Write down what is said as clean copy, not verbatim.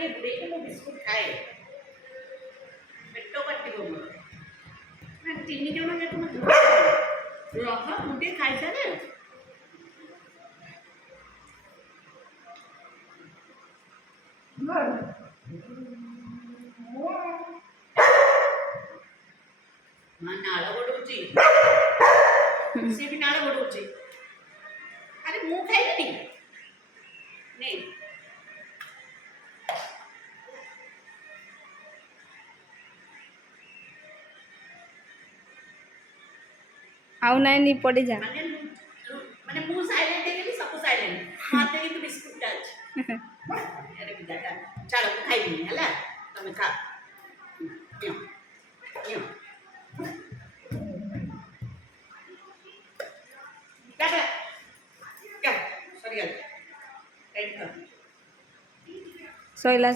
ଟିକେ ବୁଡ଼େଇକି ମୁଁ ବିସ୍କୁଟ୍ ଖାଏ ପେଟ କାଟିବ ମୋର ନା 3 ଜଣ ଯାକ ମୁଁ ରହ ମୁଁ ଟିକେ ଖାଇସାରେ ମା ନାଳ ଗଡ଼ଉଛି ସିଏ ବି ନାଳ ଗଡ଼ଉଛି ଆରେ ମୁଁ ଖାଇବିନି ନେ ଆଉ ନାଇଁ ପଡ଼ି जा ମାନେ ମୁଁ ସାଇଲେଣ୍ଟ ହେଇଗଲି ସବୁ ସାଇଲେଣ୍ଟ ମତେ କିନ୍ତୁ ବିସ୍କୁଟଟା ଅଛି ଆରେ ବିଦାଟା ଚାଲ ମୁଁ ଖାଇବିନି ହେଲା ତମେ ଖା ନିଅ ନିଅ টাটা যা সরি গেল সইলা